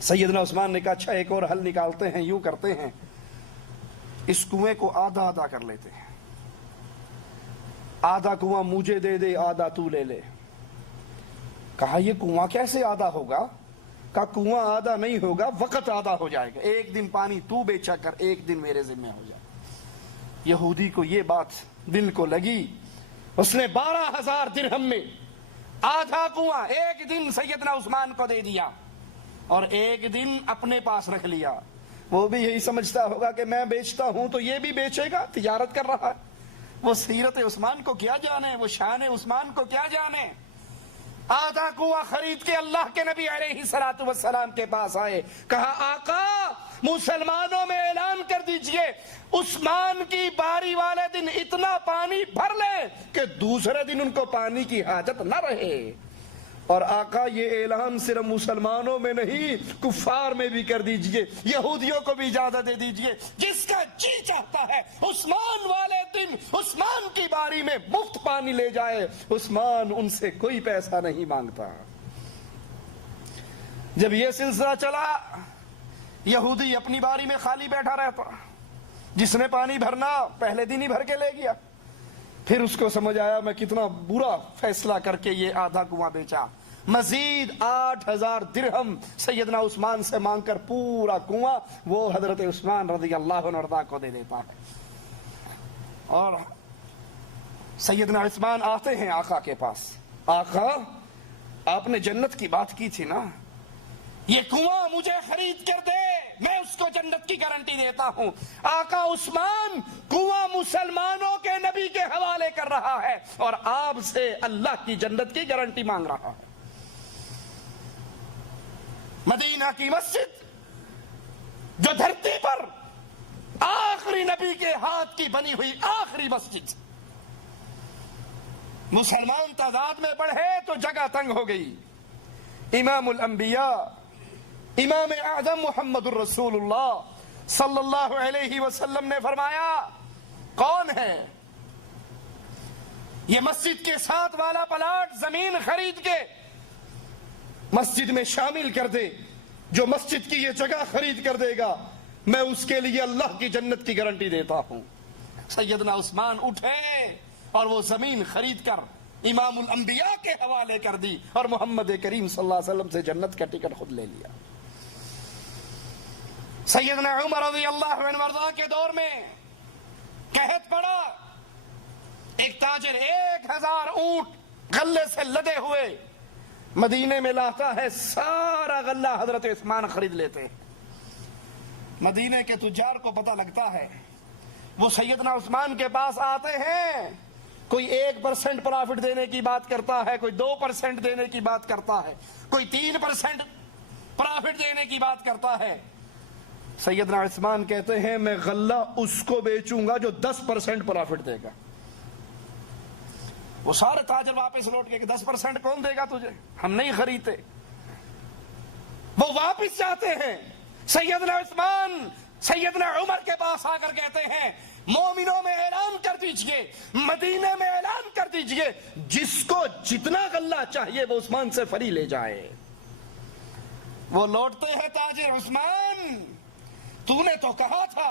سیدنا عثمان نے کہا اچھا ایک اور حل نکالتے ہیں، یوں کرتے ہیں اس کنویں کو آدھا آدھا کر لیتے ہیں، آدھا کنواں مجھے دے دے آدھا تو لے لے۔ کہا یہ کنواں کیسے آدھا ہوگا؟ کہا کنواں آدھا نہیں ہوگا، وقت آدھا ہو جائے گا، ایک دن پانی تو بیچا کر، ایک دن میرے ذمہ ہو جائے۔ یہودی کو یہ بات دل کو لگی، اس نے 12,000 درہم میں آدھا کنواں ایک دن سیدنا عثمان کو دے دیا اور ایک دن اپنے پاس رکھ لیا۔ وہ بھی یہی سمجھتا ہوگا کہ میں بیچتا ہوں تو یہ بھی بیچے گا، تجارت کر رہا ہے۔ وہ سیرت عثمان کو کیا جانے، وہ شان عثمان کو کیا جانے۔ آدھا کنواں خرید کے اللہ کے نبی علیہ الصلوۃ والسلام کے پاس آئے، کہا آقا مسلمانوں میں اعلان کر دیجئے عثمان کی باری والے دن اتنا پانی بھر لیں کہ دوسرے دن ان کو پانی کی حاجت نہ رہے۔ اور آقا یہ اعلان صرف مسلمانوں میں نہیں کفار میں بھی کر دیجئے، یہودیوں کو بھی اجازت دے دیجئے، جس کا جی چاہتا ہے عثمان والے دن عثمان کی باری میں مفت پانی لے جائے، عثمان ان سے کوئی پیسہ نہیں مانگتا۔ جب یہ سلسلہ چلا یہودی اپنی باری میں خالی بیٹھا رہتا، جس نے پانی بھرنا پہلے دن ہی بھر کے لے گیا۔ پھر اس کو سمجھ آیا میں کتنا برا فیصلہ کر کے یہ آدھا کنواں بیچا، مزید 8,000 درہم سیدنا عثمان سے مانگ کر پورا کنواں وہ حضرت عثمان رضی اللہ عنہ کو دے دیتا ہے۔ اور سیدنا عثمان آتے ہیں آقا کے پاس، آقا آپ نے جنت کی بات کی تھی نا، یہ کنواں مجھے خرید کر دے، میں اس کو جنت کی گارنٹی دیتا ہوں۔ آقا عثمان کنواں مسلمانوں کے نبی کے حوالے کر رہا ہے اور آپ سے اللہ کی جنت کی گارنٹی مانگ رہا ہے۔ مدینہ کی مسجد جو دھرتی پر آخری نبی کے ہاتھ کی بنی ہوئی آخری مسجد، مسلمان تعداد میں بڑھے تو جگہ تنگ ہو گئی۔ امام الانبیاء امام اعظم محمد الرسول اللہ صلی اللہ علیہ وسلم نے فرمایا کون ہے یہ مسجد کے ساتھ والا پلاٹ زمین خرید کے مسجد میں شامل کر دے، جو مسجد کی یہ جگہ خرید کر دے گا میں اس کے لیے اللہ کی جنت کی گارنٹی دیتا ہوں۔ سیدنا عثمان اٹھے اور وہ زمین خرید کر امام الانبیاء کے حوالے کر دی اور محمد کریم صلی اللہ علیہ وسلم سے جنت کا ٹکٹ خود لے لیا۔ سیدنا عمر رضی اللہ عنہ وارضاہ کے دور میں قحط پڑا، ایک تاجر 1,000 اونٹ غلے سے لدے ہوئے مدینے میں لاتا ہے، سارا غلہ حضرت عثمان خرید لیتے ہیں۔ مدینے کے تجار کو پتہ لگتا ہے، وہ سیدنا عثمان کے پاس آتے ہیں، کوئی 1% پرافٹ دینے کی بات کرتا ہے، کوئی 2% دینے کی بات کرتا ہے، کوئی 3% پرافٹ دینے کی بات کرتا ہے۔ سیدنا عثمان کہتے ہیں میں غلہ اس کو بیچوں گا جو 10% پرافٹ دے گا۔ وہ سارے تاجر واپس لوٹ کے کہ 10% کون دے گا تجھے، ہم نہیں خریدتے۔ وہ واپس جاتے ہیں، سیدنا عثمان سیدنا عمر کے پاس آ کر کہتے ہیں مومنوں میں اعلان کر دیجئے، مدینے میں اعلان کر دیجئے، جس کو جتنا غلہ چاہیے وہ عثمان سے فری لے جائے۔ وہ لوٹتے ہیں تاجر، عثمان تو نے تو کہا تھا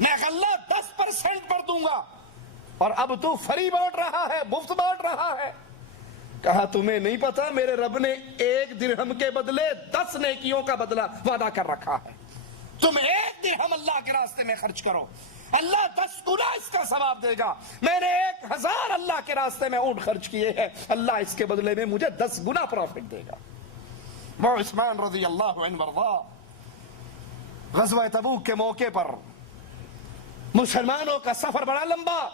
میں غلہ 10% پر دوں گا اور اب تو فری بانٹ رہا ہے، مفت بانٹ رہا ہے۔ کہا تمہیں نہیں پتا میرے رب نے 1 درہم کے بدلے 10 نیکیوں کا بدلہ وعدہ کر رکھا ہے، تم 1 درہم اللہ کے راستے میں خرچ کرو، اللہ 10 گنا اس کا ثواب دے گا۔ میں نے 1,000 اللہ کے راستے میں اونٹ خرچ کیے ہیں، اللہ اس کے بدلے میں مجھے 10 گنا پروفٹ دے گا۔ وہ عثمان رضی اللہ عنہ وارضاہ غزوہ تبوک کے موقع پر مسلمانوں کا سفر بڑا لمبا،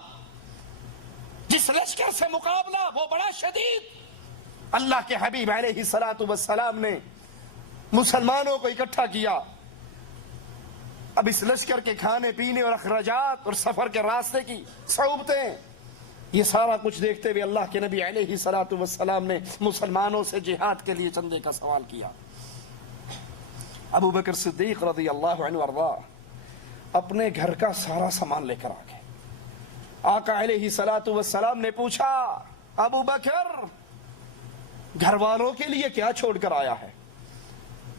جس لشکر سے مقابلہ وہ بڑا شدید، اللہ کے حبیب علیہ الصلوۃ والسلام نے مسلمانوں کو اکٹھا کیا۔ اب اس لشکر کے کھانے پینے اور اخراجات اور سفر کے راستے کی صعوبتیں، یہ سارا کچھ دیکھتے ہوئے اللہ کے نبی علیہ الصلوۃ والسلام نے مسلمانوں سے جہاد کے لیے چندے کا سوال کیا۔ ابو بکر صدیق رضی اللہ عنہ وارضاہ اپنے گھر کا سارا سامان لے کر آ گئے۔ آقا علیہ الصلوۃ والسلام نے پوچھا ابو بکر گھر والوں کے لیے کیا چھوڑ کر آیا ہے؟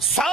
100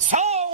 100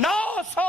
900